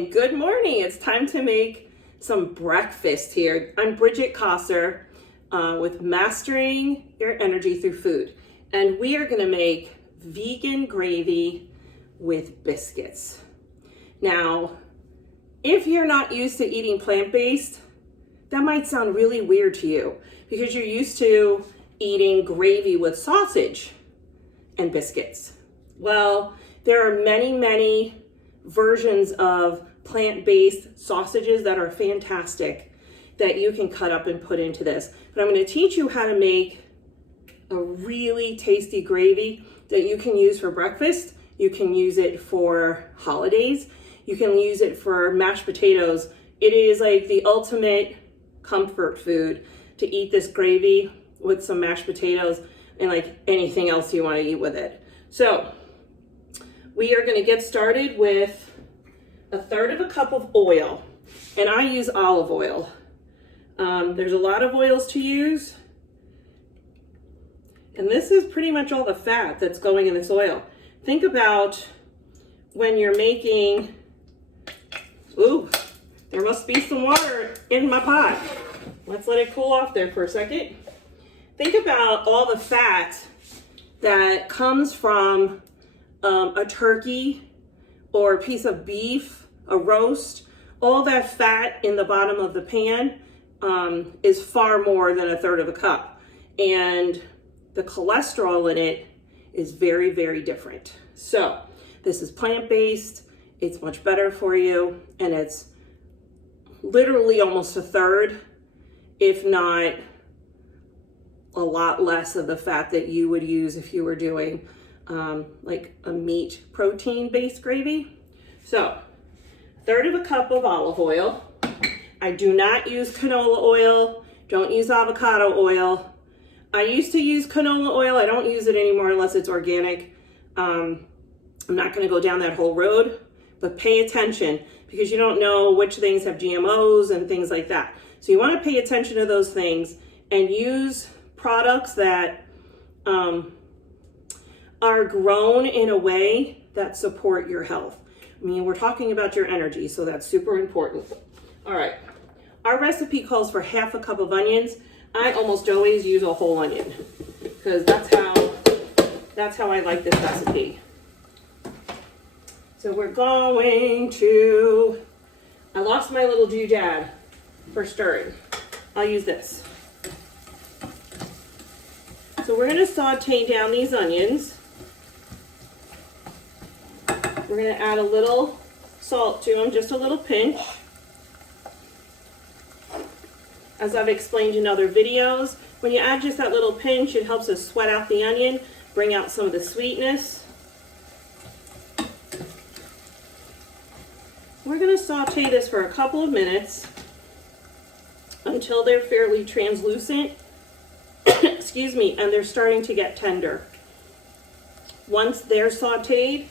morning. Good morning. It's time to make some breakfast here. I'm Bridgette Kossor with Mastering Your Energy Through Food. And we are going to make vegan gravy with biscuits. Now, if you're not used to eating plant-based, that might sound really weird to you because you're used to eating gravy with sausage and biscuits. Well, there are many versions of plant-based sausages that are fantastic that you can cut up and put into this. But I'm going to teach you how to make a really tasty gravy that you can use for breakfast. You can use it for holidays. You can use it for mashed potatoes. It is like the ultimate comfort food to eat this gravy with some mashed potatoes and like anything else you want to eat with it. So we are going to get started with 1/3 cup of oil, and I use olive oil. There's a lot of oils to use, and this is pretty much all the fat that's going in this oil. Think about when you're making, ooh, there must be some water in my pot. Let's let it cool off there for a second. Think about all the fat that comes from a turkey or a piece of beef, a roast. All that fat in the bottom of the pan is far more than 1/3 cup. And the cholesterol in it is very different. So this is plant-based, it's much better for you, and it's literally almost 1/3, if not a lot less of the fat that you would use if you were doing like a meat protein-based gravy. So 1/3 cup of olive oil. I do not use canola oil, don't use avocado oil. I used to use canola oil. I don't use it anymore unless it's organic. I'm not going to go down that whole road, but pay attention because you don't know which things have GMOs and things like that. So you want to pay attention to those things and use products that are grown in a way that support your health. I mean, we're talking about your energy, so that's super important. All right, our recipe calls for 1/2 cup of onions. I almost always use a whole onion because that's how I like this recipe. So we're going to, I lost my little doodad for stirring. I'll use this. So we're going to saute down these onions. We're going to add a little salt to them, just a little pinch. As I've explained in other videos, when you add just that little pinch, it helps us sweat out the onion, bring out some of the sweetness. We're going to saute this for a couple of minutes until they're fairly translucent, excuse me, and they're starting to get tender. Once they're sauteed,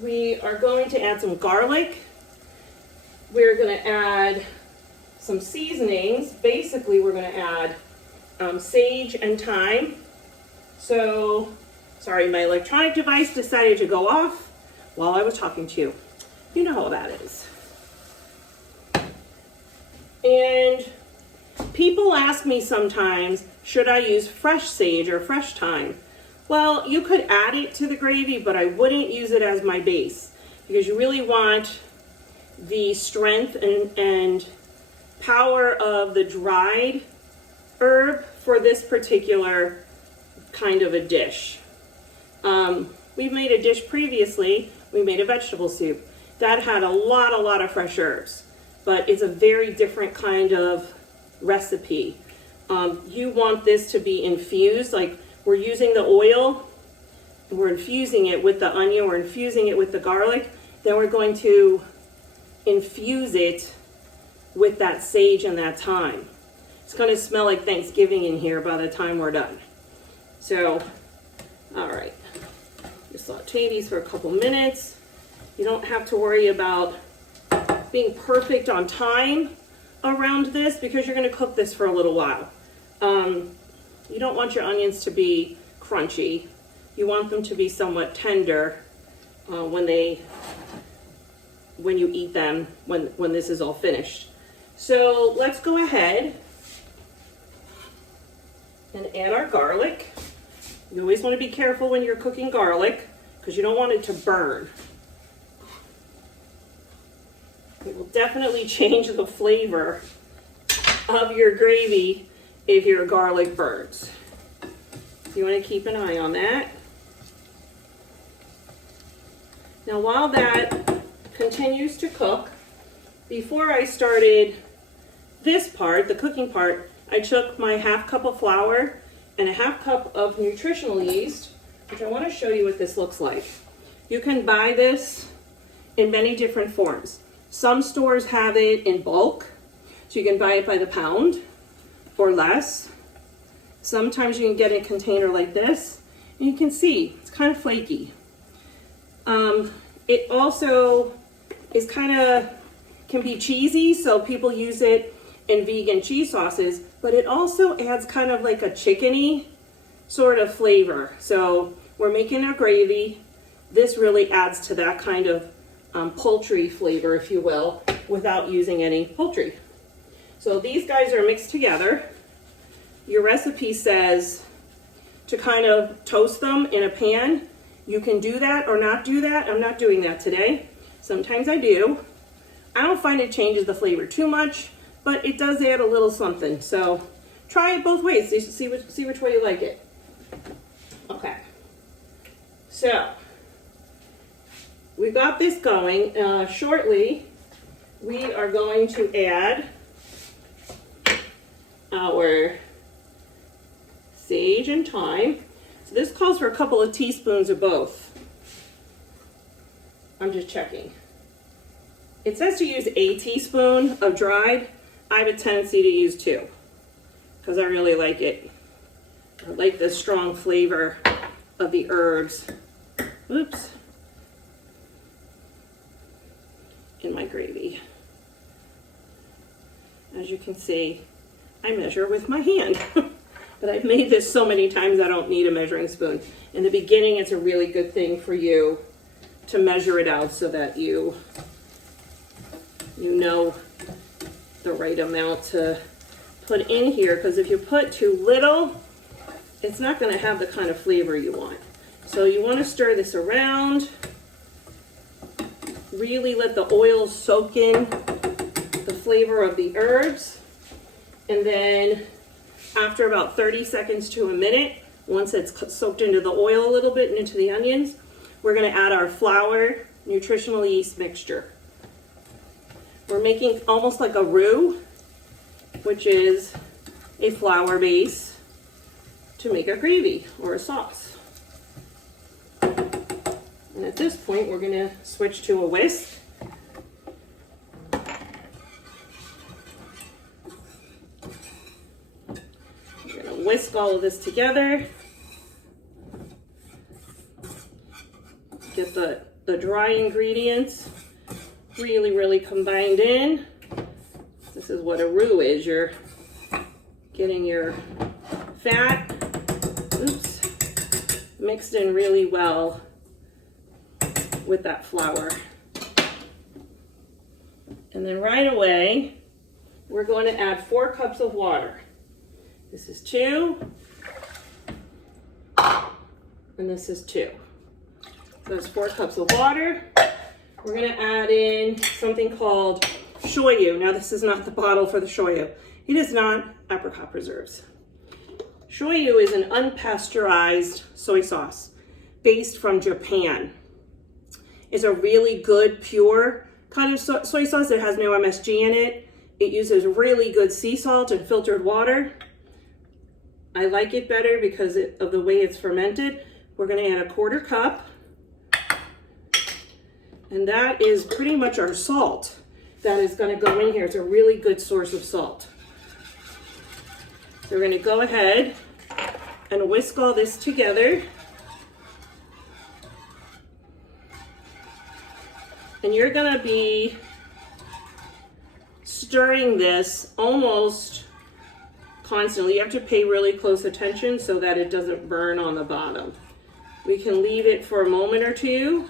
we are going to add some garlic. We're going to add some seasonings. Basically, we're going to add sage and thyme. So, sorry, my electronic device decided to go off while I was talking to you. You know how that is. And people ask me sometimes, should I use fresh sage or fresh thyme? Well, you could add it to the gravy, but I wouldn't use it as my base because you really want the strength and power of the dried herb for this particular kind of a dish. We've made a dish previously. We made a vegetable soup that had a lot of fresh herbs, but it's a very different kind of recipe. You want this to be infused, like we're using the oil, we're infusing it with the onion, we're infusing it with the garlic, then we're going to infuse it with that sage and that thyme. It's going to smell like Thanksgiving in here by the time we're done. So, all right, just saute these for a couple minutes. You don't have to worry about being perfect on time around this because you're going to cook this for a little while. You don't want your onions to be crunchy. You want them to be somewhat tender when they when you eat them when this is all finished. So let's go ahead and add our garlic. You always want to be careful when you're cooking garlic because you don't want it to burn. It will definitely change the flavor of your gravy if your garlic burns. So you want to keep an eye on that. Now while that continues to cook, before I started this part, the cooking part, I took my ½ cup of flour and a ½ cup of nutritional yeast, which I want to show you what this looks like. You can buy this in many different forms. Some stores have it in bulk, so you can buy it by the pound or less. Sometimes you can get a container like this, and you can see it's kind of flaky. It also is can be cheesy, so people use it in vegan cheese sauces, but it also adds kind of like a chickeny sort of flavor. So we're making our gravy. This really adds to that kind of poultry flavor, if you will, without using any poultry. So these guys are mixed together. Your recipe says to kind of toast them in a pan. You can do that or not do that. I'm not doing that today. Sometimes I do. I don't find it changes the flavor too much, but it does add a little something. So try it both ways. See which way you like it. Okay. So we got this going. Shortly, we are going to add our sage and thyme. So this calls for a couple of teaspoons of both. I'm just checking. It says to use a teaspoon of dried. I have a tendency to use 2 because I really like it. I like the strong flavor of the herbs. Oops. In my gravy. As you can see, I measure with my hand. But I've made this so many times I don't need a measuring spoon. In the beginning, it's a really good thing for you to measure it out so that you know the right amount to put in here, because if you put too little, it's not going to have the kind of flavor you want. So you want to stir this around. Really let the oil soak in the flavor of the herbs. And then after about 30 seconds to a minute, once it's soaked into the oil a little bit and into the onions, we're going to add our flour nutritional yeast mixture. We're making almost like a roux, which is a flour base to make a gravy or a sauce. And at this point, we're going to switch to a whisk. We're going to whisk all of this together. Get the dry ingredients really combined in. This is what a roux is. You're getting your fat, mixed in really well with that flour. And then right away, we're going to add 4 cups of water. This is 2, and this is 2. So that's 4 cups of water. We're going to add in something called shoyu. Now this is not the bottle for the shoyu. It is not apricot preserves. Shoyu is an unpasteurized soy sauce based from Japan. It's a really good, pure kind of soy sauce. It has no MSG in it. It uses really good sea salt and filtered water. I like it better because of the way it's fermented. We're going to add a 1/4 cup. And that is pretty much our salt that is going to go in here. It's a really good source of salt. So we're going to go ahead and whisk all this together. And you're going to be stirring this almost constantly. You have to pay really close attention so that it doesn't burn on the bottom. We can leave it for a moment or two.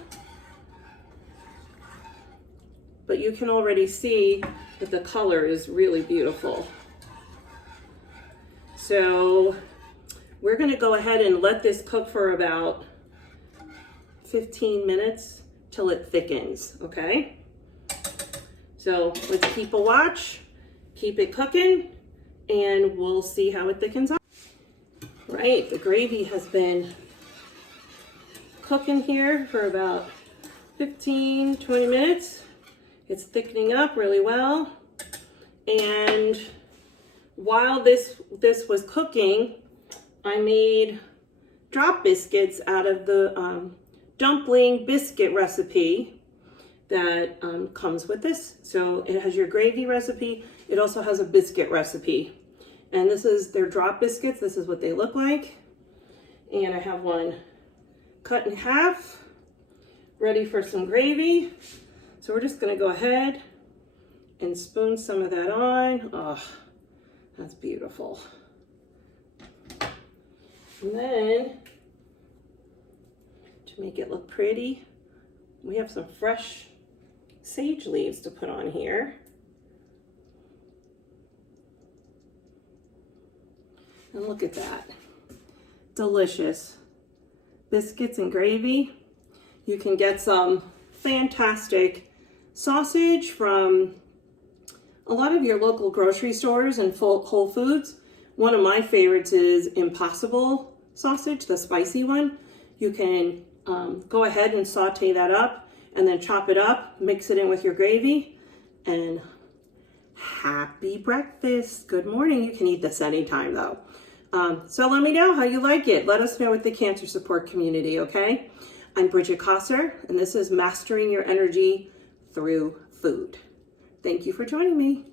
but you can already see that the color is really beautiful. So we're gonna go ahead and let this cook for about 15 minutes till it thickens, okay? So let's keep a watch, keep it cooking, and we'll see how it thickens up. Right, the gravy has been cooking here for about 15, 20 minutes. It's thickening up really well. And while this was cooking, I made drop biscuits out of the dumpling biscuit recipe that comes with this. So it has your gravy recipe. It also has a biscuit recipe. And this is their drop biscuits. This is what they look like. And I have one cut in half, ready for some gravy. So we're just gonna go ahead and spoon some of that on. Oh, that's beautiful. And then, to make it look pretty, we have some fresh sage leaves to put on here. And look at that, delicious biscuits and gravy. You can get some fantastic sausage from a lot of your local grocery stores and Whole Foods. One of my favorites is Impossible sausage, the spicy one. You can go ahead and saute that up and then chop it up, mix it in with your gravy, and happy breakfast. Good morning. You can eat this anytime though. So let me know how you like it. Let us know with the cancer support community, okay? I'm Bridgette Kossor, and this is Mastering Your Energy Through Food. Thank you for joining me.